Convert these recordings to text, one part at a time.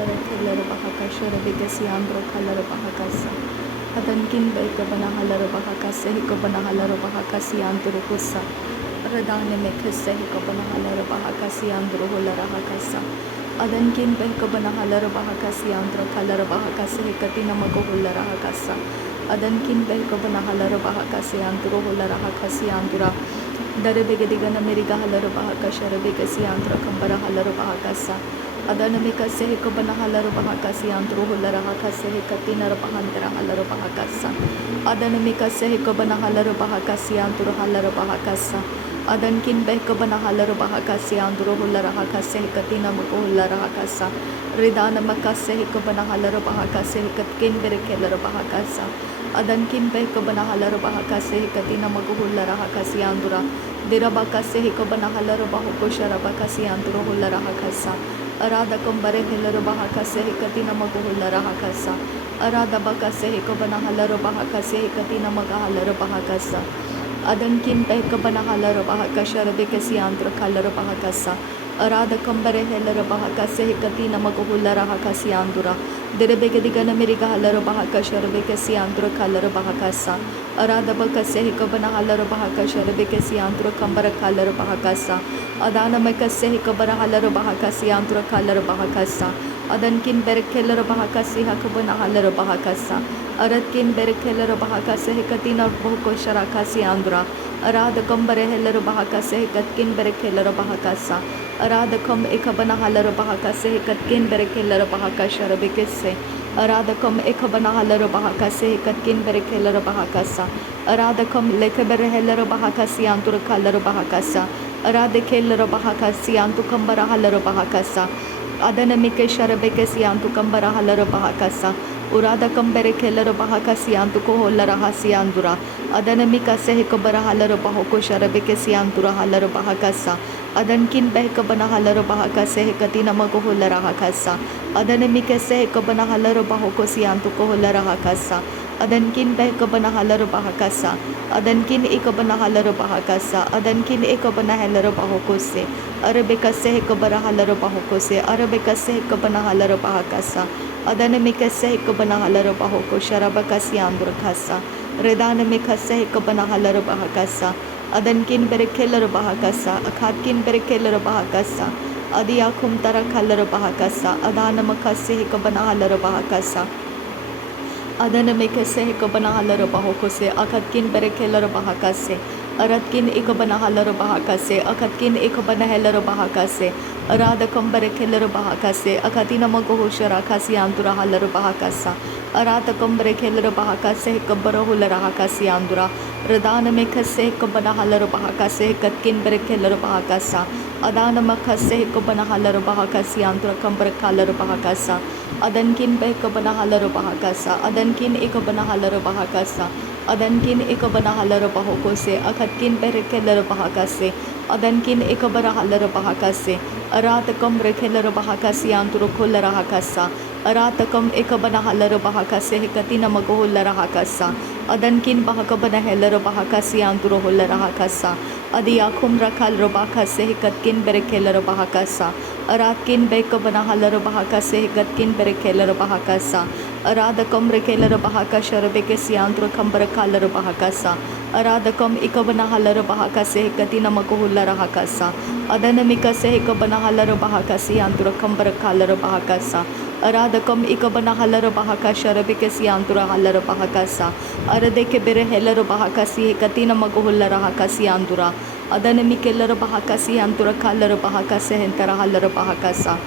kambara kelere bahaka sharabikasi andro kalere bahakasa. Adankin baikabana halaro bahakase hikobana halaro bahakasi andro kusa. Radane mekase hikobana halaro bahakasi andro holara hakasa. Adankin baikabana halaro bahakasi andro kalere bahakase hikatina mago holara hakasa. Adankin baikabana halaro bahakasi andro holara hakasi andra. Darabegadigan America Halaro Bahaka Sharabekasi Andra Kambara Halaro Bahakasa Adanamika Sehikobana Halaro Bahakasi Andro Hulara Hakase Katina Bahantara Halaro Bahakasa Adanamika Sehikobana Halaro Bahakasi Andro Halaro Bahakasa Adankin Bekobana Halaro Bahakasi Andro Hulara Hakase Katina Mukulara Hakasa Ridana Makase Hikobana Halaro Bahakase Katkin Berekelara Bahakasa Adankin Bekobana Halaro Bahakase Katina Maguhulara Hakasi Andura Dirabakase Hikobana Halaro Bahuko Sharabakasi Andro Hulara Hakasa Arada Kumbare Hilaro Bahakase Hikatina Maguhulara Hakasa Arada Bakase Hikobana Halaro Bahakase Hikatina Magahalaro Bahakasa Adankin Bekobana Halaro Bahakasharabekasi Andro Kalaro Bahakasa Arada Kumbare Hilaro Bahakase Hikatina Maguhulara Hakasi Andura Direbegadigan America Halaro Bahakasharabekasi Andro Kalaro Bahakasa Arada Bakase Hikobana Halaro Bahakasharabekasi Andro Kambara Kalaro Bahakasa Adana Makase Hikobana Halaro Bahakasi Andro Kalaro Bahakasa Adankin Berekelaro Bahakasi Hakobana Halaro Bahakasa Aradkin Berekelaro Bahakase Hikatina Boko Sharakasi Andra Arada Kumbare Helaro Bahakase Hikatkin Berekelaro Bahakasa Arada Kum Ekabana Halaro Bahakase Hikatkin Berekelaro Bahakasharabekase Arada Kum Ekabana Halaro Bahakase Hikatkin Berekelaro Bahakasa Arada Kum Lekabere Helaro Bahakasi Antura Kalaro Bahakasa Arada Kelaro Bahakasi Antu Kambara Halaro Bahakasa Adanamike Sharabekasi Antu Kambara Halaro Bahakasa Urada Kambere Kelaro Bahakasi Antu Koholara Hasi Andura Adanamika Sehikobara Halaro Bahoko Sharabekasi Antura Halaro Bahakasa Adankin Behkabana Halaro Bahakase Hikatina Magoholara Hakasa Adanamika Sehikobana Halaro Bahokosi Antu Koholara Hakasa Adankin Behkabana Halaro Bahakasa Adankin Ikabana Halaro Bahakasa Adankin Ikabana Halaro Bahokose Arabika Sehikobara Halaro Bahokose Arabika Sehikobana Halaro Bahakasa Adanamika Sehikobana Halaro Bahoko Sharabakasi Andura Kasa Redanamika Sehikobana Halaro Bahakasa Adankin Berekelaro Bahakasa Akatkin Berekelaro Bahakasa Adiakum Tara Kalaro Bahakasa Adanamaka Sehikobana Halaro Bahakasa Adanamika Sehikobana Halaro Bahokose Akatkin Berekelaro Bahakase Aratkin Ikobana Halaro Bahakase Akatkin Ikobana Helaro Bahakase Arada Kumbare Kelaro Bahakase Akatina Magohushara Kasi Andura Halaro Bahakasa Arata Kumbare Kelaro Bahakase Hikabara Hulara Hakasi Andura Radana Mekase Hikobana Halaro Bahakase Katkin Berekelaro Bahakasa Adana Makase Hikobana Halaro Bahakasi Andura Kumbare Kalaro Bahakasa Adankin Bekobana Halaro Bahakasa Adankin Ikobana Halaro Bahakasa Adankin Ikobana Halaro Bahokose Akatkin Berekelaro Bahakase Adankin Ikobara Halaro Bahakase Aratakam Rekelaro Bahakasi Anturo Kolara Hakasa Aratakam Ikobana Halaro Bahakase Hikatina Magoholara Hakasa Adankin Bahakabana Helaro Bahakasi Anturo Holara Hakasa Adiakum Rakal Robakase Hikatkin Berekelaro Bahakasa Aratkin Bekobana Halaro Bahakase Hikatkin Berekelaro Bahakasa Aradakam Rekelaro Bahakasha Rebekesi Antro Kambara Kalaro Bahakasa Aradakam Ikabana Halaro Bahakase Hikatina Magohulara Hakasa Adanamika Sehikabana Halaro Bahakasi Antro Kambara Kalaro Bahakasa Aradakam Ikabana Halaro Bahakasha Rebekesi Antro Halaro Bahakasa Aradeke Bere Helaro Bahakasi Hikatina Magohulara Hakasi Andura Adanamikelaro Bahakasi Antura Kalaro Bahakase Hentara Halaro Bahakasa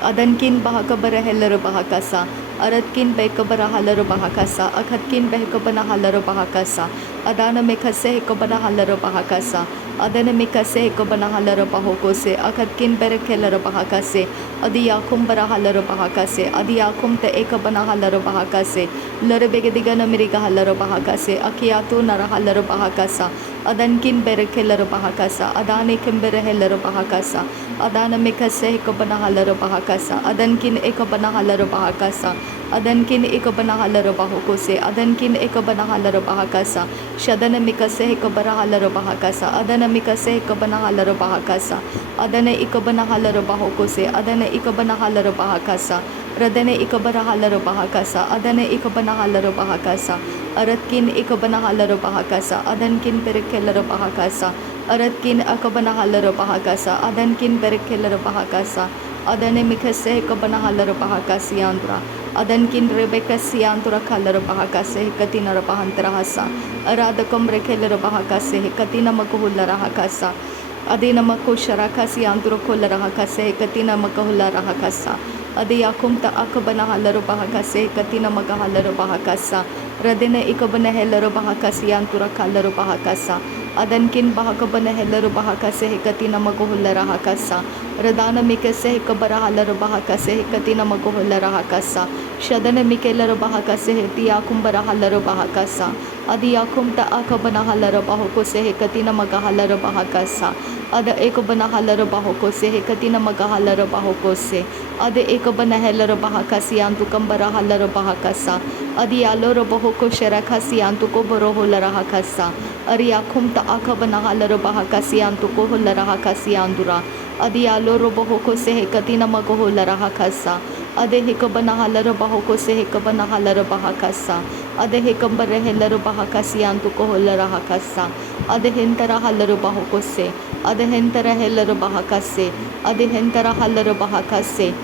Adankin Bahakabara Helaro Bahakasa Aratkin Bekabara Halaro Bahakasa Akatkin Bekabana Halaro Bahakasa Adana Mekase Hikobana Halaro Bahakasa Adana Mikase Hikobana Halaro Bahokose Akatkin Berekelaro Bahakase Adiakum Bara Halaro Bahakase Adiakum Te Ekabana Halaro Bahakase Larbegadigan America Halaro Bahakase Akiatu Nara Halaro Bahakasa Adankin Berekelaro Bahakasa Adani Kimbere Helaro Bahakasa Adana Mikase Hikobana Halaro Bahakasa Adankin Ekabana Halaro Bahakasa Adankin ikabanahala bahokose, Adankin ikabanahala bahakasa, Shadana mikase ikabarahala bahakasa, Adana mikase ikabanahala bahakasa, Adana ikabanahala bahokose, Adana ikabanahala bahakasa, Radane ikabarahala bahakasa, Adana ikabanahala bahakasa, Aratkin ikabanahala bahakasa, Adankin berekela bahakasa, Aratkin akabanahala bahakasa, Adankin berekela bahakasa, Adane mikase ikabanahala bahakasi andra, Adankin rebekasi andra kala bahakase katina bahantrahasa, Aradakam rekela bahakase katina makuhula rahakasa, Adina makosharakasi andro kola rahakase katina makahula rahakasa, Adi yakumta akabanahala bahakase katina magahala bahakasa, Radene ikabana hello bahakasi antura kala bahakasa, Adankin bahakabana hello bahakase katina makuhula rahakasa, Radana mikase kabarahala bahakase katina makuhula rahakasa, Shadana mikela bahakase tia kumbarahala bahakasa, Adi yakumta akabanahala bahokose katina magahala bahakasa, Ada ekabanahala bahokose katina magahala bahokose, Ada ekabanahala bahakasi antukambarahala bahakasa, Adi aloro bahoko sharakasi antuko borohola rahakasa, Ariakumta akabanahala bahakasi antuko hola rahakasi andura, Adi aloro bahoko se katina magohola rahakasa, Ade hekabanahala bahoko se hekabanahala bahakasa, Ade hekambare hello bahakasi antuko hola rahakasa, Ade hentara halaro bahokose, Ade hentara hello bahakase, Ade hentara halaro bahakase,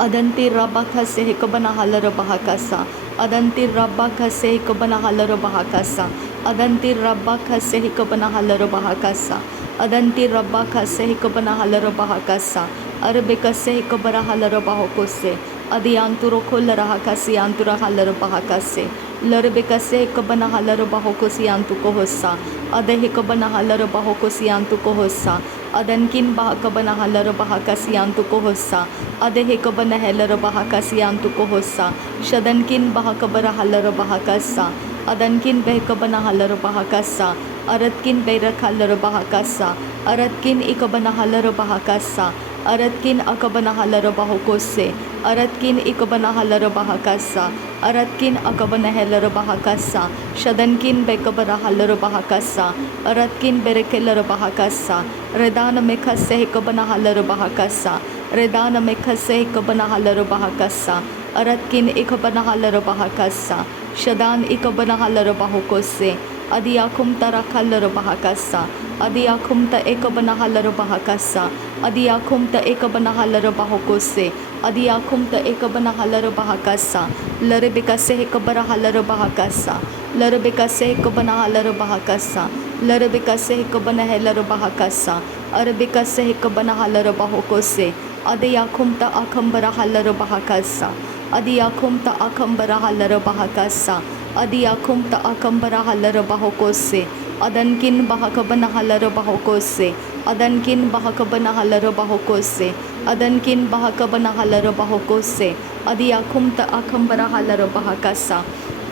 Adanti rabakase hekabanahala bahakasa, Adanti rabakase hekabanahala bahakasa, Adanti rabakase hekabanahala bahakasa, Adanti rabakase hekabanahala bahakasa, Arabekase hekabarahala bahokose, Adianturo kola rahakasi antura halar bahakase, Larbekase hekabanahala bahokosi antukohosa, Ada hekabanahala bahokosi antukohosa, Adankin bahakabanahala bahakasi antukohosa, Ada hekabanahala bahakasi antukohosa, Shadankin bahakabarahala bahakasa, Adankin behkabanahala bahakasa, Aratkin berakhala bahakasa, Aratkin ikabanahala bahakasa, Aratkin akabanahala bahokose, Aratkin ikabanahala bahakasa, Aratkin akabanahala bahakasa, Shadankin bekabarahala bahakasa, Aratkin berekela bahakasa, Redana mekase hekabanahala bahakasa, Redana mekase hekabanahala bahakasa, Aratkin ikabanahala bahakasa, Shadan ikabanahala bahokose, Adiakum tarakhala bahakasa, Adiakumta ekabanahala bahakasa, Adiakumta ekabanahala bahokose, Adiakumta ekabanahala bahakasa, Larabekase hekabarahala bahakasa, Larabekase hekabanahala bahakasa, Larabekase hekabanahala bahakasa, Arabekase hekabanahala bahokose, Adiakumta akambarahala bahakasa, Adiakumta akambarahala bahakasa, Adiakumta akambarahala bahokose, Adankin bahakabanahala bahokose, Adankin bahakabanahala bahokose, Adankin bahakabanahala bahokose, Adiakumta akambarahala bahakasa,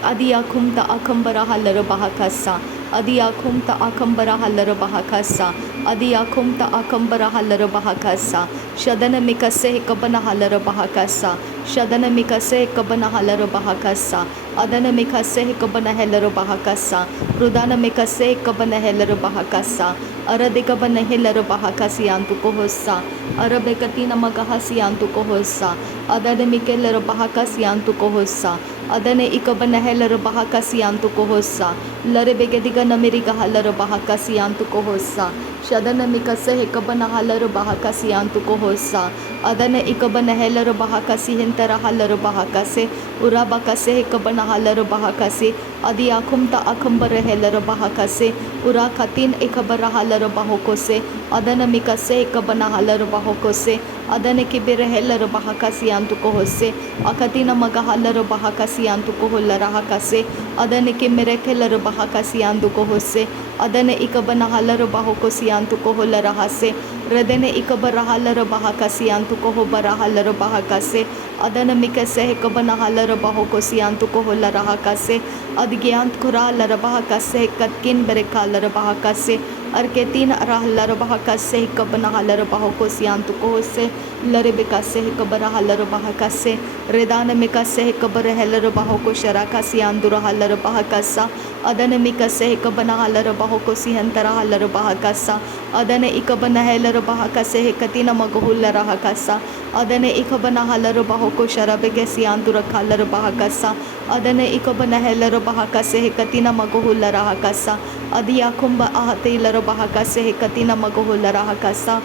Adiakumta akambarahala bahakasa, Adiakumta akambarahala bahakasa, Adiakumta akambarahala bahakasa, Shadana mikase hekabanahala bahakasa, Shadana mikase hekabanahala bahakasa, Adana mikase hekabanahala bahakasa, Rudana mikase hekabanahala bahakasa, Aradekabanahala bahakasi antukohosa, Arabekatina magahasi antukohosa, Adana mikela bahakasi antukohosa, Adane ikabanahala bahakasi antukohosa, Larebegediga namirika halar bahakasi antukohosa, Shadana mikase hekabanahala bahakasi antukohosa, Adana ikabanahala bahakasi hentara halar bahakase, Urabakase hekabanahala bahakase, Adiakumta akambara helar bahakase, Urakatin ekabarahala bahokose, Adana mikase hekabanahala bahokose, Adane kibere helar bahakasi antukohose, Akatina magahala bahakasi antukohola rahakase, Adane kimerekelar bahakasi antukohose, Adane ikabanahala bahokosi antukohola rahase, Radene ikabarahala bahakasi antukohobarahala bahakase, Adana mikase hekabanahala bahokosi antukohola rahakase, Adgyant kurala bahakase, Katkin berekala bahakase, Arketina Rahalar Bahakase, Kabanahalar Bahokosian to Kose, Laribekase, Kabarahalar Bahakase, Redana Mikase, Kabarahalar Bahoko Sharakasian Durahalar Bahakasa, Adana Mikase, Kabanahalar Bahokosi and Tarahalar Bahakasa, Adana Ikabanahalar Bahakase, Katina Magohula Rahakasa, Adana Ikabanahalar Bahoko Sharabekesian Durakalar Bahakasa, Adana Ikabanahalar Bahakase, Katina Magohula Rahakasa, Adia Kumba Ahatilar Bahakase, Katina Magohula Rahakasa,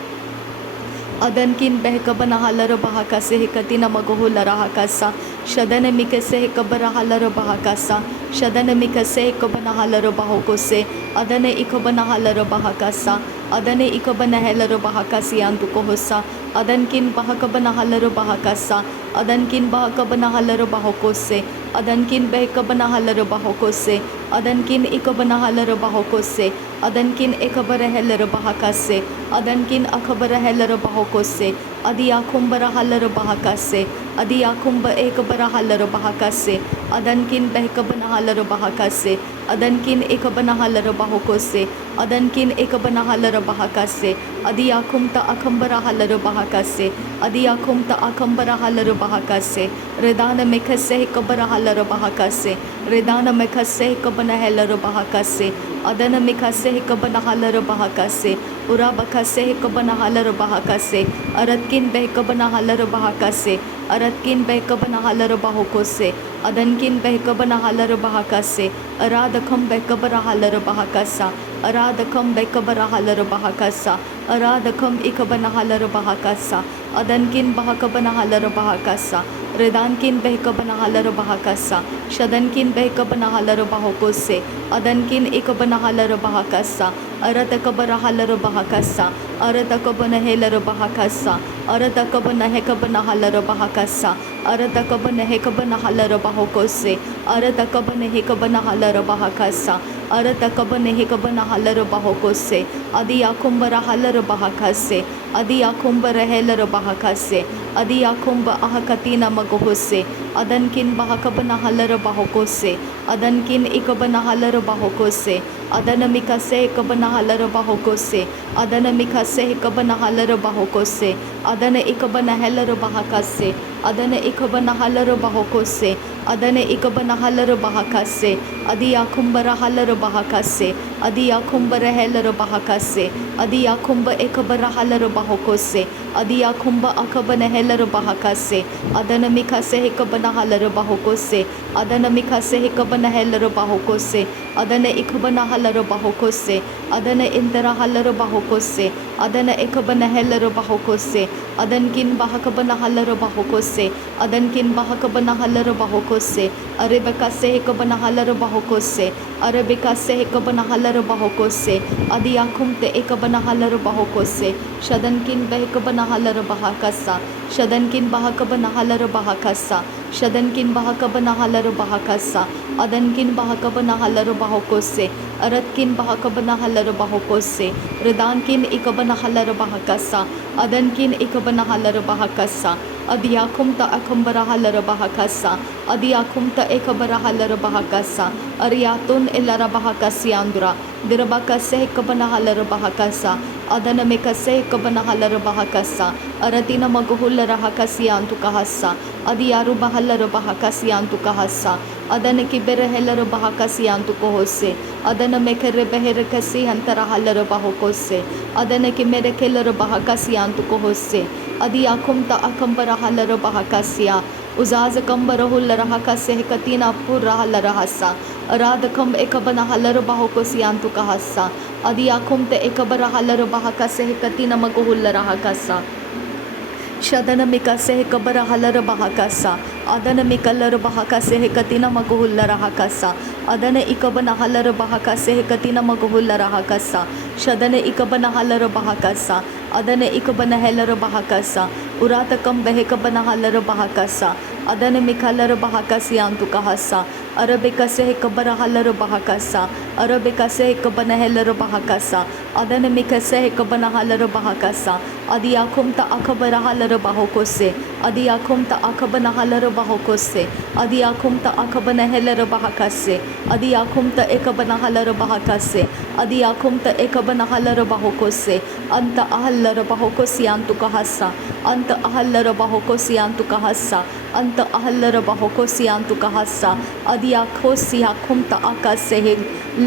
Adankin Behkabana Halar Bahakase, Katina Magohula Rahakasa, Shadana Mikase, Kabarahalar Bahakasa, Shadana Mikase, Kabana Halar Bahokose, Adana Ikabana Halar Bahakasa, Adane Ikabana Halar Bahakasi Antukohosa, Adankin Bahakabana Halar Bahakasa, Adankin Bahakabana Halar Bahokose, Adankin Behkabana Halar Bahokose, Adankin Ikabana Halar Bahokose, Adankin Ekabara Halar Bahakase, Adankin Akabara Halar Bahokose, Adia Kumbara Halar Bahakase, Adia Kumba Ekabara Halar Bahakase, Adankin Behkabana Halar Bahakase, Adankin Ekabana Halar Bahokose, Adankin Ekabana Halar Bahakase, Adia Kumta Akambara Halar Bahakase, Adia Kumta Akambara Halar Bahakase, Redana Mekase Kabara Halar Bahakase, Redana Mekase Kabana Halar Bahakase, Adana Mikase Kabana Halar Bahakase, Urabakase Kabana Halar Bahakase, Aratkin Behkabana Halar Bahakase, Aratkin Behkabana Halar Bahokose, Adankin Behkabana Halar Bahakase, Aradakam Behkabara Halar Bahakasa, Aradakam Behkabara Halar Bahakasa, Aradakam Ikabana Halar Bahakasa, Adankin Bahakabana Halar Bahakasa, Redankin Behkabana Halar Bahakasa, Shadankin Behkabana Halar Bahokose, Adankin Ikabana Halar Bahakasa, Aratakabara Halar Bahakasa, Aratakabana Helar Bahakasa, Aratakabana Hekabana Halar Bahakasa, Aratakabana Hekabana Halar Bahokose, Aratakabana Hekabana Halar Bahakasa, Aratakabana Hekabana Halar Bahokose, Adiakumbara Halar Bahakase, Adiakumbara Helar Bahakase, Adiakumba Ahakatina Magohose, Adankin Bahakabana Halar Bahokose, Adankin Ikabana Halar Bahokose, Adanamikase Kabana Halar Bahokose, Adanamikase Kabana Halar Bahokose, Adana Ikabana Halar Bahakase, Adana Ikabana Halar Bahokose, Adana Ikabana Halar Bahakase, Adiakumbara Halar Bahakase, Adiakumbara Halar Bahakase, Adiakumba Ekabara Halar Bahokose, Adiakumba Akabana Halar Bahakase, Adana Mikase Kabana Halar Bahokose, Adana Mikase Kabana Halar Bahokose, Adana Ikabana Halar Bahokose, Adana Indara Halar Bahokose, Adana Ekabana Halar Bahokose, Adankin Bahakabana Halar Bahokose, Adankin Bahakabana Halar Bahokose, Arabaka Sehekabana Halar Bahokose, Arabika Sehekabana Halar Bahokose, Adiakumte Ekabana Halar Bahokose, Shadankin Behkabana Halar Bahakasa, Shadankin Bahakabana Halar Bahakasa, Shadankin Bahakabana Halar Bahakasa, Adankin Bahakabana Halar Bahokose, Aratkin Bahakabana Halar Bahokose, Redankin Ikabana Halar Bahakasa, Adankin Ikabana Halar Bahakasa, Adiakumta Akambara Halar Bahakasa, Adiakumta Ekabara Halar Bahakasa, Ariatun Elara Bahakasiandura, Dirabakase Kabana Halar Bahakasa, Adanamekase Kabana Halar Bahakasa, Aratina Maguhula Rahakasiantu Kahasa, Adiaru Bahalar Bahakasiantu Kahasa, Adanaki Berehelar Bahakasiantu Kohose, Adana Mekere Beherekasi Antara Halar Bahokose, Adanaki Merekelar Bahakasiantu Kohose, Adiakumta Akambara Halar Bahakasia, Uzaz Kambarahul Rahakase Katina Pura Halarahasa, Aradakam Ekabana Halar Bahokosiantu Kahasa, Adiakumte Ekabara Halar Bahakase Katina Maguhul Rahakasa, Shadana Mikase Kabara Halar Bahakasa, Adana Mikalar Bahakase Katina Maguhula Rahakasa, Adana Ikabana Halar Bahakase Katina Maguhula Rahakasa, Shadana Ikabana Halar Bahakasa, Adana Ikabana Helar Bahakasa, Uratakam Behekabana Halar Bahakasa, Adana Mikalar Bahakasiantu Kahasa, Arabika se Kabara Halar Bahakasa, Arabika se Kabana Helar Bahakasa, adana mikase hekabana halaro bahakasa adiakumta akabara halaro bahokose adiakumta akabana halaro bahokose adiakumta akabana helaro bahakase adiakumta ekabana halaro bahakase adiakumta ekabana halaro bahokose anta ahallaro bahokosi antu kahassa anta ahallaro bahokosi antu kahassa anta ahallaro bahokosi antu kahassa adiakosi akumta akase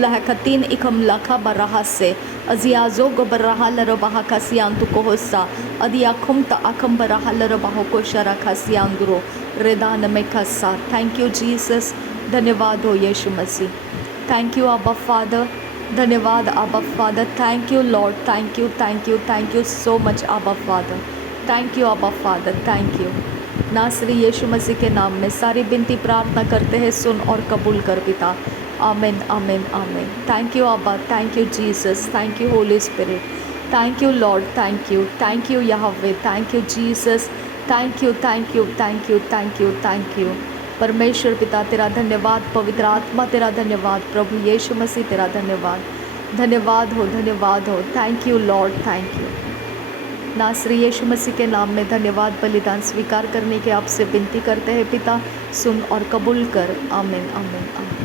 lahakatin ikam lakha barahase aziazo gobarahallaro bahakasi antu kohossa adiakumta akam barahallaro bahokoshara khasi andro redana mekassa. Thank you Jesus. धन्यवाद हो यीशु मसीह. Thank you Abba Father. धन्यवाद Abba Father. Thank you Lord. Thank you, thank you, thank you so much Abba Father. Thank you Abba Father. Thank you. नासरी यीशु मसीह के नाम में सारी बिनती प्रार्थना करते हैं, सुन और कबूल कर पिता. आमीन आमीन आमीन. Thank you Abba. Thank you Jesus. Thank you Holy Spirit. Thank you Lord. Thank you. Thank you Yahweh. Thank you Jesus. Thank you, thank you, thank you, thank you, thank you. परमेश्वर पिता तेरा धन्यवाद, पवित्र आत्मा तेरा धन्यवाद, प्रभु यीशु मसीह तेरा धन्यवाद. धन्यवाद हो. Thank you Lord. Thank you. नासरी यीशु मसीह के नाम में धन्यवाद बलिदान स्वीकार करने के आपसे विनती करते हैं पिता, सुन और कबूल कर. आमीन आमीन आमीन.